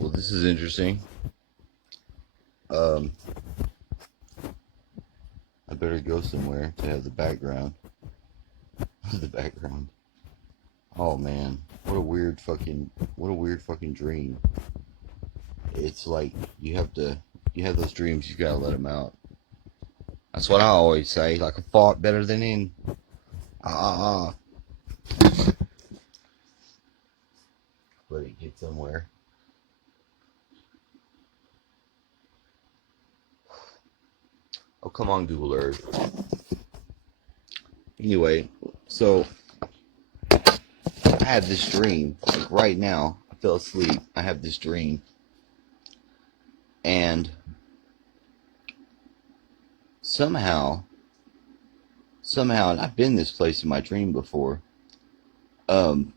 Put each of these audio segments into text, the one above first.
Well, this is interesting. Um, I better go somewhere to have the background. The background. Oh man, what a weird fucking dream. It's like you have those dreams, you gotta let them out. That's what I always say. Like a fart better than in. Ah, let it get somewhere. Oh, come on, Google Earth. Anyway, so I had this dream. Like right now, I fell asleep. I have this dream. And somehow, and I've been this place in my dream before. Um,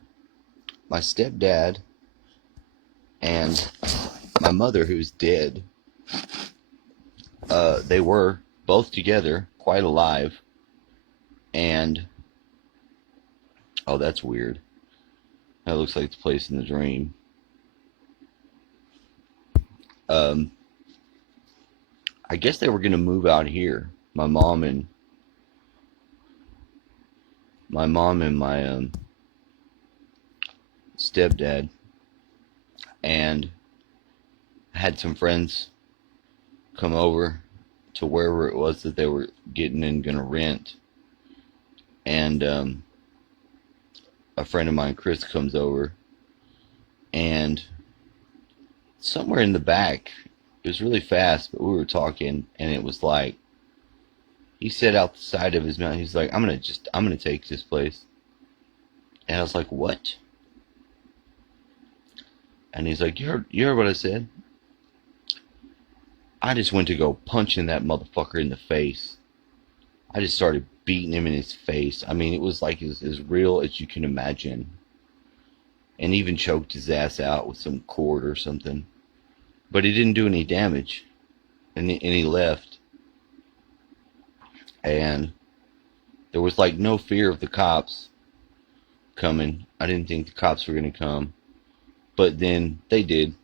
my stepdad and my mother, who's dead, they were both together, quite alive. And, oh, that's weird. That looks like the place in the dream. I guess they were going to move out here. My mom and my stepdad, and had some friends come over to wherever it was that they were getting and going to rent. And a friend of mine, Chris, comes over, and somewhere in the back, it was really fast, but we were talking, and it was like, he said out the side of his mouth, he's like, I'm gonna take this place. And I was like, what? And he's like, you heard what I said? I just went to go punching that motherfucker in the face. I just started beating him in his face. I mean, it was like as real as you can imagine. And even choked his ass out with some cord or something. But he didn't do any damage. And he left. And there was like no fear of the cops coming. I didn't think the cops were going to come. But then they did.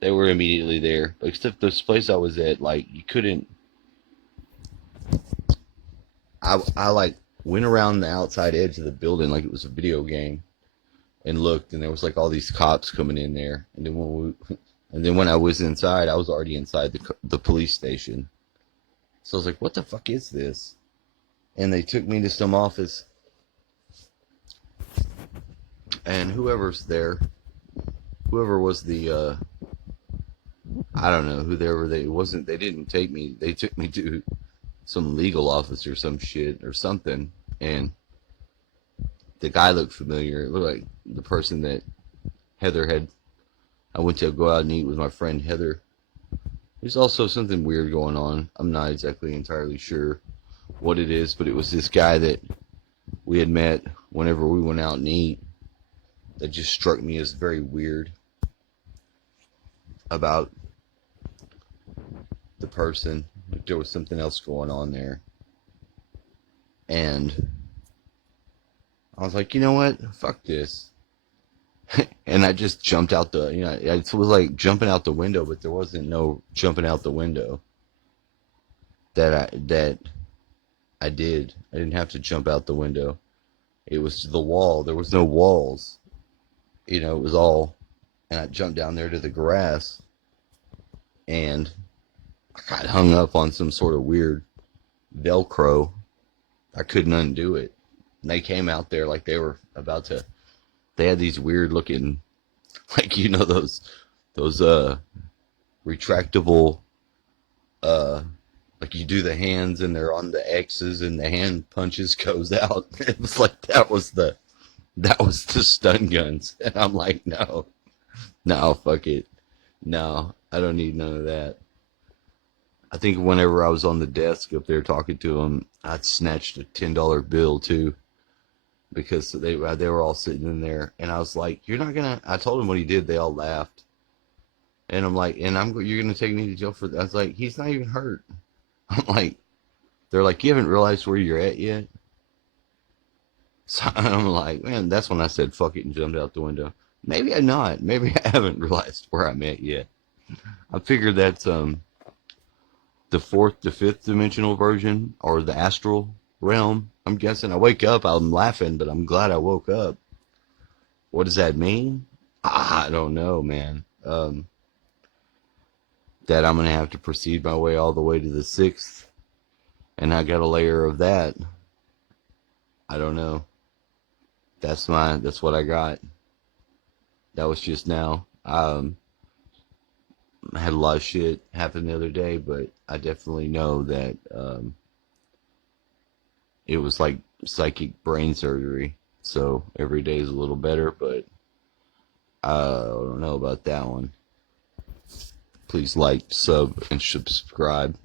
They were immediately there. Except this place I was at, like, you couldn't. I like went around the outside edge of the building like it was a video game and looked, and there was like all these cops coming in there. And then when I was inside, I was already inside the police station. So I was like, what the fuck is this? And they took me to some office, and whoever's there, whoever was the I don't know, they didn't take me, they took me to some legal office or some shit or something. And the guy looked familiar. It looked like the person that Heather had. I went to go out and eat with my friend Heather. There's also something weird going on. I'm not exactly entirely sure what it is, but it was this guy that we had met whenever we went out and eat that just struck me as very weird about the person. Like there was something else going on there. And I was like, you know what? Fuck this. And I just jumped out it was like jumping out the window, but there wasn't no jumping out the window that I did. I didn't have to jump out the window. It was the wall. There was no walls. It was all, and I jumped down there to the grass, and I got hung up on some sort of weird Velcro. I couldn't undo it. And they came out there like they were about to. They had these weird looking, like those retractable, like you do the hands and they're on the X's and the hand punches goes out. It was like that was the stun guns, and I'm like, no, fuck it, no, I don't need none of that. I think whenever I was on the desk up there talking to him, I snatched a $10 bill too, because they were all sitting in there, and I was like, "You're not gonna." I told him what he did. They all laughed, and I'm like, you're gonna take me to jail for that?" I was like, "He's not even hurt." I'm like, they're like, "You haven't realized where you're at yet?" So I'm like, man, that's when I said fuck it and jumped out the window. Maybe I'm not. Maybe I haven't realized where I'm at yet. I figured that's the fourth, the fifth dimensional version, or the astral realm. I'm guessing. I wake up, I'm laughing, but I'm glad I woke up. What does that mean? I don't know, man. That I'm gonna have to proceed my way all the way to the sixth, and I got a layer of that. I don't know. That's what I got. That was just now. I had a lot of shit happen the other day, but I definitely know that it was like psychic brain surgery. So every day is a little better, but I don't know about that one. Please like, sub, and subscribe.